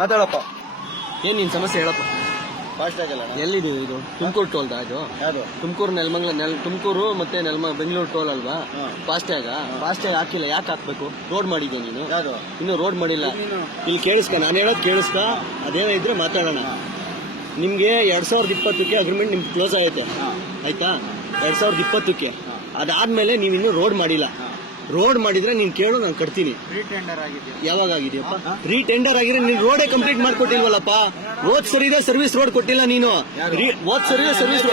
ಮಾತಾಡಪ್ಪ. ಏನ್ ನಿನ್ ಸಮಸ್ಯೆ ಹೇಳಪ್ಪ? ಫಾಸ್ಟ್ ಆಗಲ್ಲ ಎಲ್ಲಿದೆ ಇದು? ತುಮಕೂರು ಟೋಲ್ ಅದು? ಯಾವುದು? ತುಮಕೂರು ನೆಲಮಂಗ್ಲ ನೆಲ್ ತುಮಕೂರು ಮತ್ತೆ ನೆಲಮ ಬೆಂಗಳೂರು ಟೋಲ್ ಅಲ್ವಾ. ಫಾಸ್ಟ್ಯಾಗ ಫಾಸ್ಟ್ಯಾಗ್ ಹಾಕಿಲ್ಲ ಯಾಕೆ ಹಾಕ್ಬೇಕು? ರೋಡ್ ಮಾಡಿದ್ಯಾ ನೀನು? ಯಾವುದು? ಇನ್ನು ರೋಡ್ ಮಾಡಿಲ್ಲ. ಇಲ್ಲಿ ಕೇಳಿಸ್ಕ ನಾನು ಹೇಳೋದು ಕೇಳಿಸ್ಕ. ಅದೇನೋ ಇದ್ರೆ ಮಾತಾಡೋಣ. ನಿಮ್ಗೆ ಎರಡ್ ಸಾವಿರದ ಇಪ್ಪತ್ತಕ್ಕೆ ಅಗ್ರಿಮೆಂಟ್ ನಿಮ್ಗೆ ಕ್ಲೋಸ್ ಆಗೈತೆ ಆಯ್ತಾ? ಎರಡ್ ಸಾವಿರದ ಇಪ್ಪತ್ತಕ್ಕೆ. ಅದಾದ್ಮೇಲೆ ನೀವು ಇನ್ನೂ ರೋಡ್ ಮಾಡಿಲ್ಲ ರೋಡ್ ಮಾಡಿದ್ರೆ ನೀನ್ ಕೇಳು ನಾನು ಕಟ್ತೀನಿ. ರೀಟೆಂಡರ್ ಯಾವಾಗ ಆಗಿದೆಯಪ್ಪ? ರೀ ಟೆಂಡರ್ ಆಗಿದ್ರೆ ನೀನ್ ರೋಡೇ ಕಂಪ್ಲೀಟ್ ಮಾಡ್ಕೊಟ್ಟಿಲ್ವಲ್ಲಪ್ಪ? ಓದ್ ಸರಿ ಸರ್ವಿಸ್ ರೋಡ್ ಕೊಟ್ಟಿಲ್ಲ ನೀನು. ಹೋದ್ ಸರಿ ಸರ್ವಿಸ್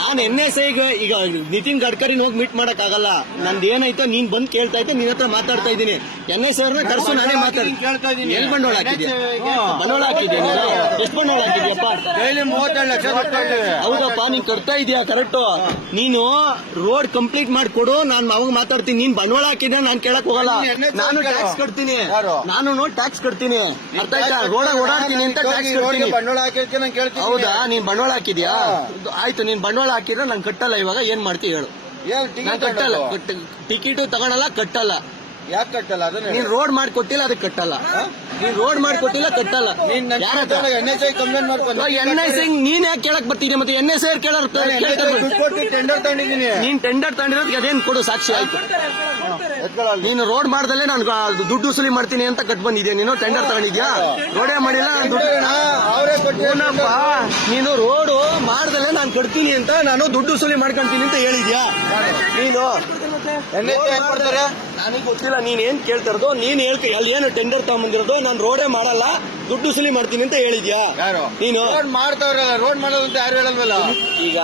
ನಾನು. ಎನ್ ಎಸ್ ಐಗೆ ಈಗ ನಿತಿನ್ ಗಡ್ಕರಿ ಹೋಗಿ ಮೀಟ್ ಮಾಡಕ್ ಆಗಲ್ಲ ನಂದು ಏನಾಯ್ತೋ ನೀನ್ ಬಂದ್ ಕೇಳ್ತಾ ಇದ್ದೆ ನಿನ್ ಹತ್ರ ಮಾತಾಡ್ತಾ ಇದೀನಿ ಎನ್ ಎಸ್ ಅವ್ರನ್ನ ಕರ್ಸು ನಾನೇ ಮಾತಾಡ್ತೀನಿ ಎಲ್ ಬಂಡೋಳ ಎಲ್ಲಿ ಬಂಡವಾಳ ಹಾಕಿದ್ಯಾ. ಬಂಡವಾಳ ಹಾಕಿದ್ಯಾ ನೀನು? ಎಷ್ಟು ಬಂಡವಾಳ ಹಾಕಿದ್ಯಪ್ಪ? ಹೌದಪ್ಪ ನೀನ್ ಕಟ್ತಾ ಇದೀಯಾ ಕರೆಕ್ಟ್ ನೀನು ರೋಡ್ ಕಂಪ್ಲೀಟ್ ಮಾಡ್ಕೊಡು ನಾನ್ ಅವಾಗ ಮಾತಾಡ್ತೀನಿ. ನೀನ್ ಬಂಡವಾಳ ಹಾಕಿದ್ರೆ ನಾನ್ ಕೇಳಕ್ ಹೋಗಲ್ಲ. ನಾನು ಟ್ಯಾಕ್ಸ್ ಕಟ್ತೀನಿ? ನಾನು ಟ್ಯಾಕ್ಸ್ ಕಟ್ತೀನಿ. ಅರ್ಥ ಆಯ್ತಾ? ರೋಡ್ ಓಡಾಡ್ತೀನಿ ಅಂತ ಟ್ಯಾಕ್ಸ್ ಕಟ್ತೀನಿ. ಬಂಡವಾಳ ಹಾಕಿರ್ತೀನಿ ನಾನು ಕೇಳ್ತೀನಿ. ಹೌದಾ? ನೀನ್ ಬಂಡವಾಳ ಹಾಕಿದ್ಯಾ? ಆಯ್ತು ನೀನ್ ಬಂಡವಾಳ ಹಾಕಿದ್ರೆ ನಾನ್ ಕಟ್ಟಲ್ಲ ಇವಾಗ. ಏನ್ ಮಾಡ್ತೀವಿ ಹೇಳು. ಕಟ್ಟಲ್ಲ. ಟಿಕೆಟ್ ತಗೊಳಲ್ಲ ಕಟ್ಟಲ್ಲ. ಯಾಕೆ ಕಟ್ಟಲ್ಲ? ಅದನ್ನ ನೀನ್ ರೋಡ್ ಮಾಡ್ಕೊಟ್ಟಿಲ್ಲ ಅದಕ್ಕೆ ಕಟ್ಟಲ್ಲ. ನೀನ್ ರೋಡ್ ಮಾಡ್ಕೊಟ್ಟಿಲ್ಲ ಕಟ್ಟಲ್ಲ. ನೀನ್ ಯಾರ ಹತ್ರ ಎನ್ ಎಸ್ ಐ ಕಂಪ್ಲೇಂಟ್ ಮಾಡ್ಕೊಂಡು ಎನ್ ಐ ಸಿಂಗ್ ನೀನ್ ಯಾಕೆ ಕೇಳಕ್ ಬರ್ತೀನಿ ಮತ್ತೆ ಎನ್ ಎಸ್ ಐ ಕೇಳರ್ ದುಡ್ಡು ಕೊಟ್ಟು ಟೆಂಡರ್ ತಗೊಂಡಿದ್ದೀನಿ ನೀನ್ ಟೆಂಡರ್ ತಗೊಂಡಿರೋದಕ್ಕೆ ಅದೇನ್ ಕೊಡು ಸಾಕ್ಷಿ ಆಯ್ತು. ಎತ್ಕೊಳ್ಳಲ್ಲ ನೀನು ರೋಡ್ ಮಾಡ್ದಲ್ಲೇ ನಾನು ದುಡ್ಡು ವಸೂಲಿ ಮಾಡ್ತೀನಿ ಅಂತ ಕಟ್ ಬಂದಿದ್ಯಾ? ನೀನು ಟೆಂಡರ್ ತಗೊಂಡಿದ್ಯಾ? ರೋಡೇ ಮಾಡಿಲ್ಲ? ನಾನ್ ದುಡ್ಡು ಅವರೇ ಕೊಟ್ಟು ಏನಪ್ಪ ನೀನು ರೋಡು ಮಾಡ್ದಲ್ಲೇ ನಾನು ಕಟ್ತೀನಿ ಅಂತ ನಾನು ದುಡ್ಡು ಸುಲಿ ಮಾಡ್ಕೊಂತೀನಿ ಅಂತ ಹೇಳಿದ್ಯಾ? ನೀನು ನನಗೆ ಗೊತ್ತಿಲ್ಲ ನೀನ್ ಏನ್ ಕೇಳ್ತಾರದು ನೀನ್ ಹೇಳ್ತಿ ಅಲ್ಲಿ ಏನು ಟೆಂಡರ್ ತಗೊಂಬಂದಿರೋದು ನಾನು ರೋಡೇ ಮಾಡಲ್ಲ ದುಡ್ಡು ವಸೂಲಿ ಮಾಡ್ತೀನಿ ಅಂತ ಹೇಳಿದ್ಯಾ? ಯಾರು? ನೀನು? ರೋಡ್ ಮಾಡ್ತಾವ್ರಲ್ಲ ರೋಡ್ ಮಾಡೋದು ಅಂತ ಯಾರು ಹೇಳಲ್ವಲ್ಲ? ಈಗ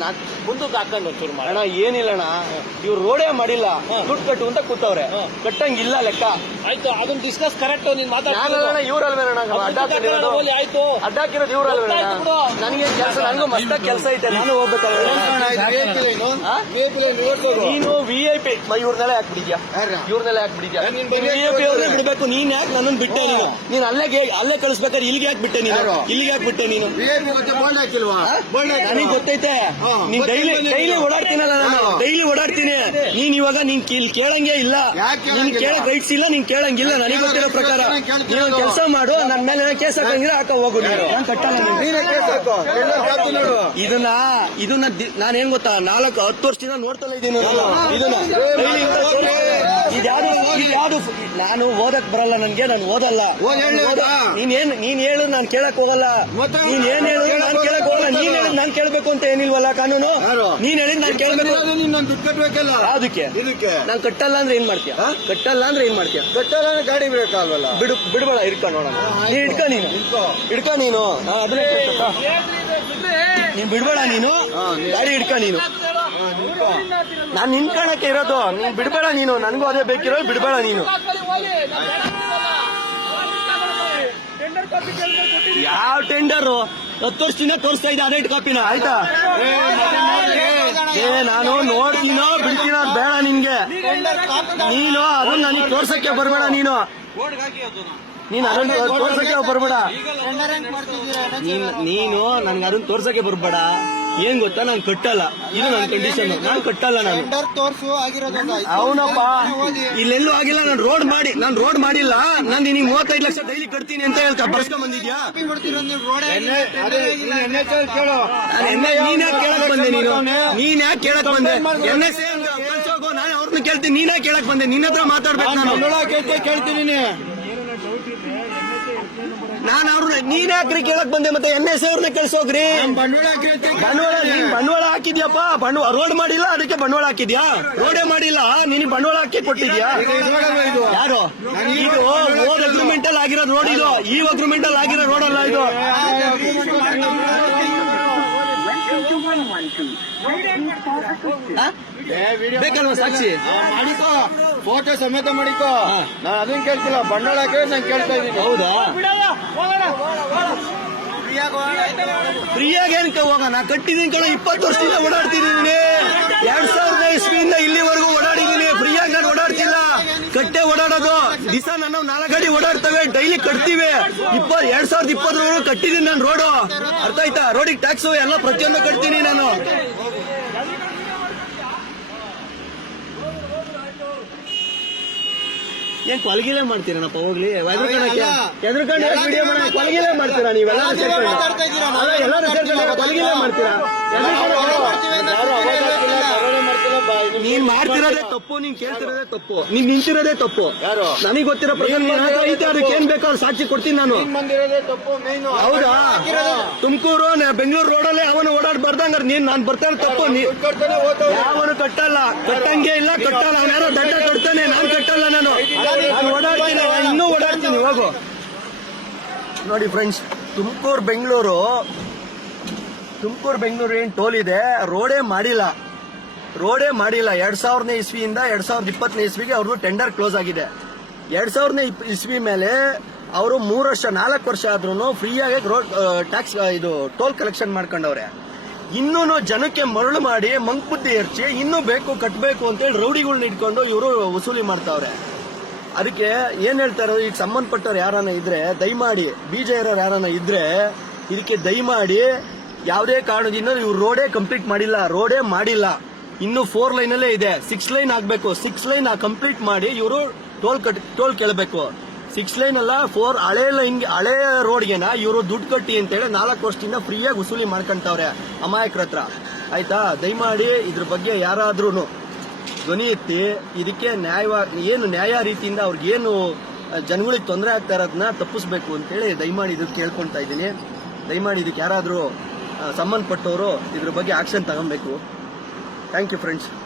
ನಾನ್ ಮುಂದಕ್ಕೆ ಹಾಕೊಂಡು ಒಂಚೂರು ಏನಿಲ್ಲ ಅಣ್ಣ. ಇವ್ರು ರೋಡೇ ಮಾಡಿಲ್ಲ ದುಡ್ಡು ಕಟ್ಟು ಅಂತ ಕೂತವ್ರೆ. ಕಟ್ಟಂಗಿಲ್ಲ ಲೆಕ್ಕ. ಆಯ್ತು ಅದನ್ನ ಡಿಸ್ಕಸ್ ಕರೆಕ್ಟ್ ನೀನ್ ಮಾತಾಡ್ತಾ ಇವ್ರಲ್ವೇನ ಆಯ್ತು. ಅಡ್ಡ ಹಾಕಿರೋದು ಇವ್ರಲ್ವೇನಣ್ಣ ಗೊತ್ತಾಯ್ತು ಬಿಡು. ನನಗೆ ಕೆಲಸ ನನಗೂ ಮಸ್ತ ಕೆಲಸ ಐತೆ ನಾನು ಹೋಗ್ಬೇಕಲ್ಲ ಆ? ನೀನು ವಿ ಐ ಪಿ ಇವ್ರನ್ನೆಲ್ಲ ಯಾಕೆ ಬಿಡಿದ್ಯಾ? ಇವ್ರನ್ನೆಲ್ಲ ಯಾಕೆ ಬಿಡಿದ್ಯಾ? ವಿ ಐ ಪಿ ಅವ್ರನ್ನೇ ಬಿಡ್ಬೇಕು. ನೀನ್ ಯಾಕೆ ನನ್ನನ್ನು ಬಿಟ್ಟೆ ನೀನು? ನೀನ್ ಅಲ್ಲೇ ಅಲ್ಲೇ ಕಳಿಸ್ಬೇಕಾದ್ರೆ ಇಲ್ಲಿಗೆ ಯಾಕೆ ಬಿಟ್ಟೆ ನೀನು? ಇಲ್ಲಿಗೆ ಯಾಕೆ ಬಿಟ್ಟೆ ನೀನು? ನನಗೆ ಗೊತ್ತೈತೆ. ನೀನ್ ಡೈಲಿ ಡೈಲಿ ಓಡಾಡ್ತೀನಲ್ಲ ನಾನು. ಡೈಲಿ ಓಡಾಡ್ತೀನಿ. ನೀನ್ ಇವಾಗ ನೀನ್ ಇಲ್ಲಿ ಕೇಳಂಗೆ ಇಲ್ಲ. ನೀನ್? ಕೇಳಕ್ ರೈಟ್ಸ್ ಇಲ್ಲ ನೀನ್ ಕೇಳಂಗಿಲ್ಲ. ನನಗೆ ಗೊತ್ತಿರೋ ಪ್ರಕಾರ. ನೀನು ಕೆಲಸ ಮಾಡು. ನನ್ನ ಮೇಲೆ ಕೇಸ್ ಹಾಕಂಗಿಲ್ಲ ಹಾಕ ಹೋಗು ನೀನು. ನಾನು ಕಟ್ಟಲ್ಲ ಇದನ್ನ ಇದನ್ನ ನಾನೇನ್ ನಾನ್ ಗೊತ್ತಾ? ನಾಲ್ಕು ಹತ್ತು ವರ್ಷದಿಂದ ನೋಡ್ತಲೇ ಇದ್ದೀನಿ ಇದ್ಯಾವ್ದು ನಾನು ಓದಕ್ ಬರಲ್ಲ ನನ್ಗೆ ನಾನು ಓದಲ್ಲ ನೀನೇನ್. ನೀನ್ ಹೇಳು ನಾನು ಕೇಳಕ್ ಹೋಗಲ್ಲ ನೀನ್ ಏನ್ ಹೇಳು ನಾನು ಕೇಳಕ್ ಹೋಗಲ್ಲ ನೀನ್ ಹೇಳಿದ್ ನಾನ್ ಕೇಳ್ಬೇಕು ಅಂತ ಏನಿಲ್ವಲ್ಲ ಕಾನೂನು? ನೀನ್ ಹೇಳಿದ್ ನಾನ್ ಕೇಳ್ಬೇಕು ನೀನ್ ಇದಕ್ಕೆ ನಾನ್ ಕಟ್ಟಲ್ಲ ಅಂದ್ರೆ ಏನ್ ಮಾಡ್ತೀಯ? ಕಟ್ಟಲ್ಲ ಅಂದ್ರೆ ಏನ್ ಮಾಡ್ತೀಯ ಕಟ್ಟಲ್ಲ ಅಂದ್ರೆ ಗಾಡಿ ಬಿಡಕ್ಕಾಗಲ್ಲ ಬಿಡು ಬಿಡ್ಬೇಡ ಇಡ್ಕ ನೋಡೋಣ ನೀನ್ ಇಡ್ಕ ನೀನು ಇಡ್ಕ ನೀನು ನಾ ನೀನ್ ಬಿಡ್ಬೇಡ ನೀನು ಗಾಡಿ ಇಡ್ಕ ನೀನು ನಾನ್ ನಿನ್ಕಣಕ್ಕೆ ಇರೋದು. ನೀನ್ ಬಿಡ್ಬೇಡ ನೀನು. ನನಗೂ ಅದೇ ಬೇಕಿರೋ ಬಿಡ್ಬೇಡ ನೀನು. ಯಾವ ಟೆಂಡರ್ ವರ್ಷದಿಂದ ತೋರಿಸ್ತಾ ಇದ್ದೆ ಅದೇ ಕಾಪಿನ ಆಯ್ತಾ? ಏ ನಾನು ನೋಡ್ತೀನೋ ಬಿಡ್ತೀನ ಬೇಡ ನಿನ್ಗೆ. ನೀನು ಅದನ್ನ ನನಗೆ ತೋರ್ಸಕ್ಕೆ ಬರಬೇಡ ನೀನು. ನೀನ್ ಅದನ್ನ ತೋರ್ಸಕ್ಕೆ ಬರ್ಬೇಡ. ನೀನು ನನ್ಗೆ ಅದನ್ನ ತೋರ್ಸಕ್ಕೆ ಬರ್ಬೇಡ. ಏನ್ ಗೊತ್ತಾ? ನಾನು ಕಟ್ಟಲ್ಲ. ಇದು ನನ್ನ ಕಂಡೀಷನ್ ನಾನು ಕಟ್ಟಲ್ಲ ನಾನು. ಟೆಂಡರ್ ತೋರ್ಸು ಆಗಿರೋದು ಅವನಪ್ಪ. ಇಲ್ಲೆಲ್ಲೂ ಆಗಿಲ್ಲ. ನಾನು ರೋಡ್ ಮಾಡಿ ನಾನು ರೋಡ್ ಮಾಡಿಲ್ಲ. ನಾನು ನಿನ್ ಮೂವತ್ತೈದು ಲಕ್ಷ ಡೈಲಿ ಕಟ್ತೀನಿ ಅಂತ ಹೇಳ್ತಾ ಬರ್ಸ್ಕೊಂಡ್ ಬಂದಿದ್ಯಾ? ನಾನು ಯಾಕೆ ಕೇಳಕ್ ಬಂದೆ ನೀನು? ನೀನ್ ಯಾಕೆ ಕೇಳಕ್ ಬಂದೆ? ಎನ್ ಎಸ್ ನಾನು ಅವ್ರನ್ನ ಕೇಳ್ತೀನಿ. ನೀನೇ ಕೇಳಕ್ ಬಂದೆ? ನಿನ್ನ ಹತ್ರ ಮಾತಾಡ್ಬೇಕು ನಾನು ಕೇಳ್ತೀನಿ ನಾನು ಅವ್ರನ್ನ ನೀನ್ ಯಾಕ್ರಿ ಕೇಳಕ್ ಬಂದೆ ಮತ್ತೆ ಎನ್ ಎಸ್ ಅವ್ರನ್ನ ಕೆಲ್ಸೋಗ್ರಿ ಬಂಡವಾಳ ನೀನ್ ಬಂಡವಾಳ ಹಾಕಿದ್ಯಪ್ಪ? ಬಂಡವಾಳ ರೋಡ್ ಮಾಡಿಲ್ಲ ಅದಕ್ಕೆ ಬಂಡವಾಳ ಹಾಕಿದ್ಯಾ? ರೋಡೇ ಮಾಡಿಲ್ಲ ನೀನ್ ಬಂಡವಾಳ ಹಾಕಿ ಕೊಟ್ಟಿದ್ಯಾ? ಯಾರು? ಇದು ಓದ್ ಅಗ್ರಿಮೆಂಟ್ ಅಲ್ಲಿ ಆಗಿರೋ ರೋಡ್ ಇದು. ಈ ಅಗ್ರಿಮೆಂಟ್ ಅಲ್ಲಿ ಆಗಿರೋ ರೋಡ್ ಅಲ್ಲ ಇದು? ಬೇಕಲ್ವಾ ಸಾಕ್ಷಿ? ಮಾಡಿಕೋ ಫೋಟೋ ಸಮೇತ ಮಾಡಿಕೋ. ನಾನು ಅದನ್ನ ಕೇಳ್ತಿಲ್ಲ ಬಂಡವಾಳ ಹಾಕಿದ್ರೆ ನಾನು ಕೇಳ್ತಾ ಇದ್ದೀನಿ. ಹೌದಾ? ಫ್ರೀಯಾಗಿ ಏನಕ್ಕೆ ಹೋಗ ನಾ ಕಟ್ಟಿದೀನಿ ಕಣ ಇಪ್ಪತ್ತು ವರ್ಷದಿಂದ ಓಡಾಡ್ತಿದ್ದೀನಿ. ಎರಡ್ ಸಾವಿರದ ಇಸ್ವಿಯಿಂದ ಇಲ್ಲಿವರೆಗೂ ಕಟ್ಟೆ ಓಡಾಡೋದು ದಿವಸ ನಾವು ನಾಲ್ಕು ಗಾಡಿ ಓಡಾಡ್ತವೆ ಡೈಲಿ ಕಟ್ತೀವಿ ಇಪ್ಪತ್ ಎರಡ್ ಸಾವಿರದ ಇಪ್ಪತ್ತರವರೆಗೂ ಕಟ್ಟಿದೀನಿ ನಾನು ರೋಡು ಅರ್ಥ ಆಯ್ತಾ ರೋಡಿಗೆ ಟ್ಯಾಕ್ಸ್ ಎಲ್ಲ ಪ್ರತಿಯೊಂದು ಕಟ್ತೀನಿ ನಾನು ಏನ್ ಕೊಲ್ಗಿಲೇ ಮಾಡ್ತೀರನಪ್ಪ ಹೋಗ್ಲಿ. ಹೆದರ್ಕೊಂಡು ವಿಡಿಯೋ ಮಾಡ ಕೊಲ್ಗಿಲೇ ಮಾಡ್ತೀರಾ ನೀವೆಲ್ಲ ಎಲ್ಲರೂ ಸೇರ್ಕೊಂಡು ಕೊಲಗಿಲೆ ಮಾಡ್ತೀರಾ ನೀನ್ ಮಾಡ್ತಿರೋದೇ ತಪ್ಪು ನೀನ್ ಕೇಳ್ತಿರೋದೇ ತಪ್ಪು. ನೀನ್ ನಿಂತಿರೋದೇ ತಪ್ಪು. ಯಾರು? ನನಗೆ ಗೊತ್ತಿರೋ ಪ್ರಕಾರ ಐತೆ ಅದಕ್ಕೆ ಏನ್ ಬೇಕಾದ್ರೂ ಸಾಕ್ಷಿ ಕೊಡ್ತೀನಿ ನಾನು. ಬಂದಿರೋದೇ ತಪ್ಪು ಮೇನ್ ಹೌದಾ? ತುಮಕೂರು ಬೆಂಗಳೂರು ರೋಡಲ್ಲಿ ಅವನು ಓಡಾಡ್ಬಾರ್ದಂಗ ನೀನ್ ನಾನ್ ಬರ್ತಾನೆ ತಪ್ಪು. ಯಾವನು ಕಟ್ಟಲ್ಲ. ಕಟ್ಟಂಗೆ ಇಲ್ಲ ಕಟ್ಟಲ್ಲ. ನಾನು ಯಾರೋ ದಂಡ ಕಟ್ತಾನೆ ನಾನ್ ಕಟ್ಟಲ್ಲ ನಾನು. ನಾನು ಓಡಾಡ್ತೀನಿ ನಾನು ಇನ್ನೂ ಓಡಾಡ್ತೀನಿ ಹೋಗು. ನೋಡಿ ಫ್ರೆಂಡ್ಸ್ ತುಮಕೂರು ಬೆಂಗಳೂರು ತುಮಕೂರು ಬೆಂಗಳೂರು ಏನ್ ಟೋಲ್ ಇದೆ? ರೋಡೇ ಮಾಡಿಲ್ಲ. ರೋಡೇ ಮಾಡಿಲ್ಲ. ಎರಡ್ ಸಾವಿರನೇ ಇಸ್ವಿಯಿಂದ ಎರಡ್ ಸಾವಿರದ ಇಪ್ಪತ್ತನೇ ಇಸ್ವಿಗೆ ಅವ್ರದ್ದು ಟೆಂಡರ್ ಕ್ಲೋಸ್ ಆಗಿದೆ. ಎರಡ್ ಸಾವಿರನೇ ಇಸ್ವಿ ಮೇಲೆ ಅವರು ಮೂರು ವರ್ಷ, ನಾಲ್ಕು ವರ್ಷ ಆದ್ರೂ ಫ್ರೀಯಾಗಿ ರೋಡ್ ಟ್ಯಾಕ್ಸ್ ಇದು ಟೋಲ್ ಕಲೆಕ್ಷನ್ ಮಾಡ್ಕೊಂಡವ್ರೆ. ಇನ್ನೂ ಜನಕ್ಕೆ ಮರಳು ಮಾಡಿ ಮಂಕುದ್ದಿ ಎರಚಿ ಇನ್ನೂ ಬೇಕು ಕಟ್ಟಬೇಕು ಅಂತೇಳಿ ರೌಡಿಗಳನ್ನ ಇಟ್ಕೊಂಡು ಇವರು ವಸೂಲಿ ಮಾಡ್ತಾವ್ರೆ. ಅದಕ್ಕೆ ಏನ್ ಹೇಳ್ತಾರೋ, ಈಗ ಸಂಬಂಧಪಟ್ಟವ್ರು ಯಾರನ್ನ ಇದ್ರೆ ದಯಮಾಡಿ ಬೀಜ ಇರೋರು ಯಾರನ್ನ ಇದ್ರೆ ಇದಕ್ಕೆ ದಯಮಾಡಿ, ಯಾವುದೇ ಕಾರಣದಿಂದ ಇವ್ರು ರೋಡೇ ಕಂಪ್ಲೀಟ್ ಮಾಡಿಲ್ಲ, ರೋಡೇ ಮಾಡಿಲ್ಲ. ಇನ್ನು ಫೋರ್ ಲೈನ್ ಅಲ್ಲೇ ಇದೆ. ಸಿಕ್ಸ್ ಲೈನ್ ಆಗ್ಬೇಕು. ಸಿಕ್ಸ್ ಲೈನ್ ಕಂಪ್ಲೀಟ್ ಮಾಡಿ ಇವರು ಟೋಲ್ ಕಟ್ ಟೋಲ್ ಕೇಳಬೇಕು. ಸಿಕ್ಸ್ ಲೈನ್ ಅಲ್ಲ ಫೋರ್ ಹಳೆ ಲೈನ್ ಹಳೆ ರೋಡ್ಗೆನ ಇವರು ದುಡ್ಡು ಕಟ್ಟಿ ಅಂತೇಳಿ ನಾಲ್ಕು ವರ್ಷದಿಂದ ಫ್ರೀಯಾಗಿ ವಸೂಲಿ ಮಾಡ್ಕೊಂತವ್ರೆ ಅಮಾಯಕರ ಹತ್ರ. ಆಯ್ತಾ? ದಯಮಾಡಿ ಇದ್ರ ಬಗ್ಗೆ ಯಾರಾದ್ರೂ ಧ್ವನಿ ಎತ್ತಿ, ಇದಕ್ಕೆ ನ್ಯಾಯ ಏನು ನ್ಯಾಯ ರೀತಿಯಿಂದ ಅವ್ರಿಗೆ ಏನು ಜನಗಳಿಗೆ ತೊಂದರೆ ಆಗ್ತಾ ಇರೋದನ್ನ ತಪ್ಪಿಸ್ಬೇಕು ಅಂತೇಳಿ ದಯಮಾಡಿ ಇದಕ್ಕೆ ಕೇಳ್ಕೊಳ್ತಾ ಇದ್ದೀನಿ. ದಯಮಾಡಿ ಇದಕ್ಕೆ ಯಾರಾದರೂ ಸಂಬಂಧಪಟ್ಟವರು ಇದ್ರ ಬಗ್ಗೆ ಆಕ್ಷನ್ ತಗೊಬೇಕು. Thank you, friends.